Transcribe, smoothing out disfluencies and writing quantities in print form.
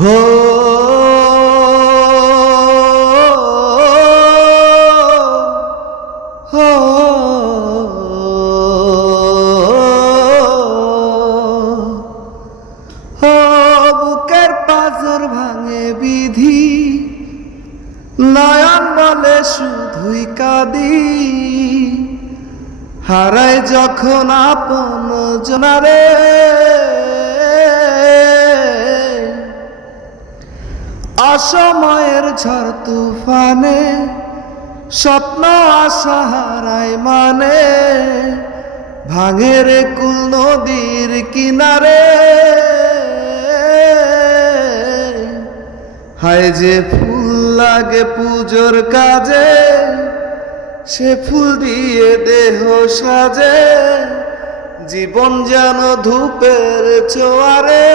হো হো হো বুকের পাঁজর ভাঙে বিধি, নয়ন বলে শুধুই কাঁদি। হারায় যখন আপন জনারে, অসময়ের ঝড় তুফানে স্বপ্ন আশা হারায় মানে। ভাঙে রে কুল নদীর কিনারে, হায় যে ফুল লাগে পুজোর কাজে, সে ফুল দিয়ে দেহ সাজে। জীবন যেন ধূপের চোয়ারে,